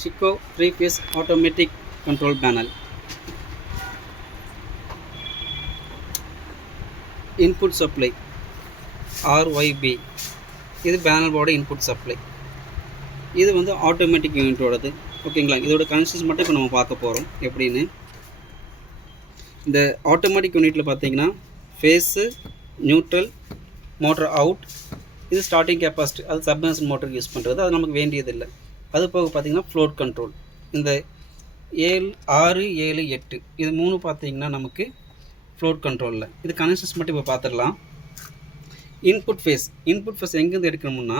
Shiko 3-phase automatic control panel. Input supply RYB. இது panel board input supply. இது வந்து automatic யூனிட்டோடது. ஓகேங்களா, இதோட கனெக்ஷன்ஸ் மட்டும் இப்போ நம்ம பார்க்க போகிறோம் எப்படின்னு. இந்த ஆட்டோமேட்டிக் யூனிட்டில் பார்த்தீங்கன்னா ஃபேஸு, நியூட்ரல், மோட்டர் அவுட், இது ஸ்டார்டிங் கெப்பாசிட்டி, அது சப்மர்சன் மோட்டருக்கு யூஸ் பண்ணுறது, அது நமக்கு வேண்டியதில்லை. அது போக பார்த்தீங்கன்னா ஃப்ளோட் கண்ட்ரோல், இந்த 6, 7, 8 இது 3 பார்த்தீங்கன்னா நமக்கு ஃப்ளோட் கண்ட்ரோலில். இது கனெக்ஷன்ஸ் மட்டும் இப்போ பார்த்துடலாம். இன்புட் ஃபேஸ் எங்கேருந்து எடுக்கணும்னா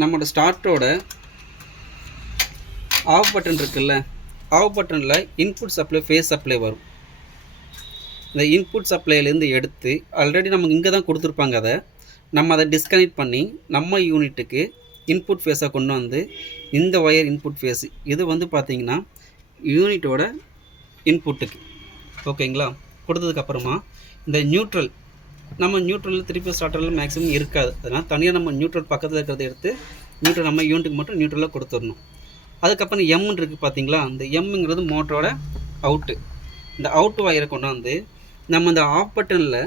நம்மளோட ஸ்டார்ட்டோட ஆஃப் பட்டன் இருக்குல்ல, ஆஃப் பட்டனில் இன்புட் சப்ளை, ஃபேஸ் சப்ளை வரும். இந்த இன்புட் சப்ளைலேருந்து எடுத்து ஆல்ரெடி நமக்கு இங்கே தான் கொடுத்துருப்பாங்க, அதை நம்ம அதை டிஸ்கனெக்ட் பண்ணி நம்ம யூனிட்டுக்கு இன்புட் ஃபேஸை கொண்டு வந்து இந்த ஒயர் இன்புட் ஃபேஸு இது வந்து பார்த்திங்கன்னா யூனிட்டோட இன்புட்டுக்கு. ஓகேங்களா, கொடுத்ததுக்கப்புறமா இந்த நியூட்ரல், நம்ம நியூட்ரலில் 3-phase ஸ்டார்டரில் மேக்ஸிமம் இருக்காது, அதனால் தனியாக நம்ம நியூட்ரல் பக்கத்தில் இருக்கிறத எடுத்து நியூட்ரல் நம்ம யூனிட்டுக்கு மட்டும் நியூட்ரலில் கொடுத்துடணும். அதுக்கப்புறம் எம்னு இருக்குது பார்த்தீங்களா, இந்த எம்ங்கிறது மோட்டரோட அவுட்டு. இந்த அவுட்டு ஒயரை கொண்டு வந்து நம்ம இந்த ஆஃப் பட்டனில்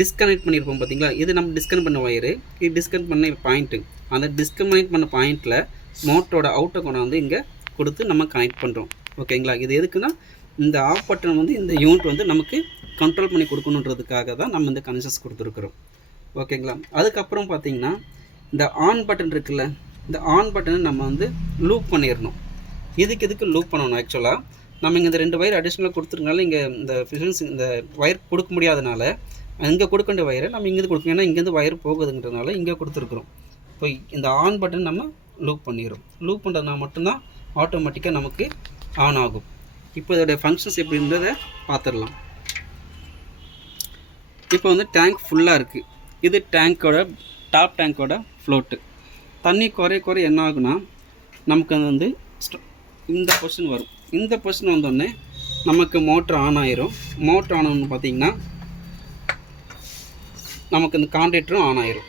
டிஸ்கனெக்ட் பண்ணியிருப்போம் பார்த்தீங்களா, இது நம்ம டிஸ்கனெக்ட் பண்ண ஒயரு, இது டிஸ்கனெக்ட் பண்ண பாயிண்ட்டு. அந்த டிஸ்கனெக்ட் பண்ண பாயிண்ட்டில் மோட்டரோட அவுட்டை கொண்டு வந்து இங்கே கொடுத்து நம்ம கனெக்ட் பண்ணுறோம். ஓகேங்களா, இது எதுக்குன்னா இந்த ஆஃப் பட்டன் வந்து இந்த யூனிட் வந்து நமக்கு கண்ட்ரோல் பண்ணி கொடுக்கணுன்றதுக்காக தான் நம்ம இந்த கனெக்ஷன்ஸ் கொடுத்துருக்குறோம். ஓகேங்களா, அதுக்கப்புறம் பார்த்திங்கன்னா இந்த ஆன் பட்டன் இருக்குல்ல, இந்த ஆன் பட்டனை நம்ம வந்து லூப் பண்ணிடணும். இதுக்கு லூப் பண்ணணும். ஆக்சுவலாக நம்ம இங்கே இந்த 2 வயர் அடிஷ்னலாக கொடுத்துருக்கனால இங்கே இந்த ஃபிஷன்ஸ் இந்த ஒயர் கொடுக்க முடியாதனால இங்கே கொடுக்க வேண்டிய வயரை நம்ம இங்கேருந்து கொடுக்கணும், ஏன்னா இங்கேருந்து வயர் போகுதுங்கிறதுனால இங்கே கொடுத்துருக்குறோம். இப்போ இந்த ஆன் பட்டன் நம்ம லூப் பண்ணிடுறோம். லூப் பண்ணுறதுனா மட்டும்தான் ஆட்டோமேட்டிக்காக நமக்கு ஆன் ஆகும். இப்போ இதோடைய ஃபங்க்ஷன்ஸ் எப்படின்றத பார்த்துடலாம். இப்போ வந்து டேங்க் ஃபுல்லாக இருக்குது, இது டேங்க்கோட டாப் டேங்க்கோட ஃப்ளோட்டு. தண்ணி குறைய என்ன ஆகுனா நமக்கு அது வந்து இந்த பொசிஷன் வரும். இந்த பொசிஷன் வந்தோடனே நமக்கு மோட்ரு ஆன் ஆயிரும். மோட்ரு ஆன் ஆனு பார்த்திங்கன்னா நமக்கு இந்த கான்ட்ராக்டரும் ஆன் ஆயிரும்.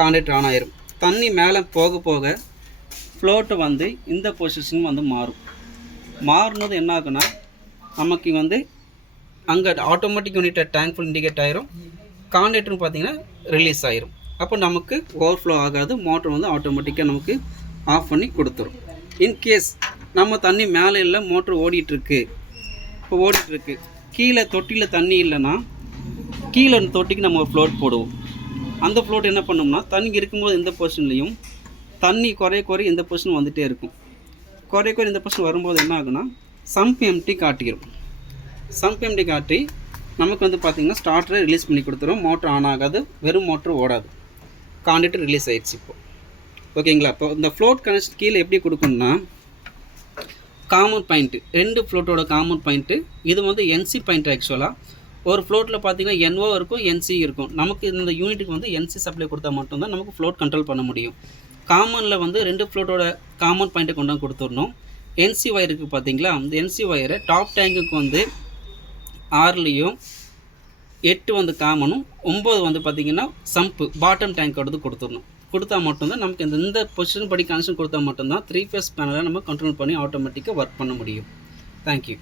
கான்ட்ராக்டர் ஆன் ஆயிரும். தண்ணி மேலே போக போக ஃப்ளோட்டு வந்து இந்த பொசிஷன் வந்து மாறும். மாறினது என்ன ஆகுனா நமக்கு வந்து அங்கே ஆட்டோமேட்டிக் யூனிட்டை டேங்க் ஃபுல் இண்டிகேட் ஆயிரும். கான்ட்ராக்டரும் பார்த்திங்கன்னா ரிலீஸ் ஆயிரும். அப்போ நமக்கு ஓவர்ஃப்ளோ ஆகாது, மோட்டர் வந்து ஆட்டோமேட்டிக்காக நமக்கு ஆஃப் பண்ணி கொடுத்துரும். இன்கேஸ் நம்ம தண்ணி மேலே இல்லை, மோட்ரு ஓடிட்டுருக்கு, இப்போ ஓடிட்டுருக்கு, கீழே தொட்டியில் தண்ணி இல்லைன்னா கீழே தொட்டிக்கு நம்ம ஒரு ஃப்ளோட் போடுவோம். அந்த ஃப்ளோட் என்ன பண்ணோம்னா தண்ணி இருக்கும்போது இந்த பொசிஷன்லேயும் தண்ணி குறைய இந்த பொசிஷன் வந்துகிட்டே இருக்கும். குறைய இந்த பொசிஷன் வரும்போது என்ன ஆகுனா சம்ப் எம்டி காட்டிடும். சம்ப் எம்டி காட்டி நமக்கு வந்து பார்த்திங்கன்னா ஸ்டார்டரை ரிலீஸ் பண்ணி கொடுத்துரும். மோட்ரு ஆன் ஆகாது, வெறும் மோட்ரு ஓடாது. கான்ட்ராக்டர் ரிலீஸ் ஆகிடுச்சு இப்போ. ஓகேங்களா, இப்போ இந்த ஃப்ளோட் கனெக்ஷன் கீழே எப்படி கொடுக்கணும்னா காமன் பாயிண்ட்டு, 2 ஃப்ளோட்டோட காமன் பாயிண்ட்டு. இது வந்து என்சி பாயிண்ட். ஆக்சுவலாக ஒரு ஃப்ளோட்டில் பார்த்திங்கன்னா என்ஓ இருக்கும், என்சி இருக்கும். நமக்கு இந்த யூனிட்டுக்கு வந்து என்சி சப்ளை கொடுத்தா மட்டும்தான் நமக்கு ஃப்ளோட் கண்ட்ரோல் பண்ண முடியும். காமனில் வந்து 2 ஃப்ளோட்டோட காமன் பாயிண்ட்டை கொண்டு வந்து கொடுத்துடணும். என்சி ஒயருக்கு பார்த்திங்களா, அந்த என்சி ஒயரை டாப் டேங்குக்கு வந்து 6லேயும் 8 வந்து காமனும் 9 வந்து பார்த்திங்கன்னா சம்ப்பு பாட்டம் டேங்கோடது கொடுத்துடணும். கொடுத்தா மட்டும்தான் நமக்கு இந்த பொசிஷன் படி கனெக்ஷன் கொடுத்தா மட்டும்தான் 3-phase பேனலை நம்ம கண்ட்ரோல் பண்ணி ஆட்டோமேட்டிக்காக ஒர்க் பண்ண முடியும். தேங்க்யூ.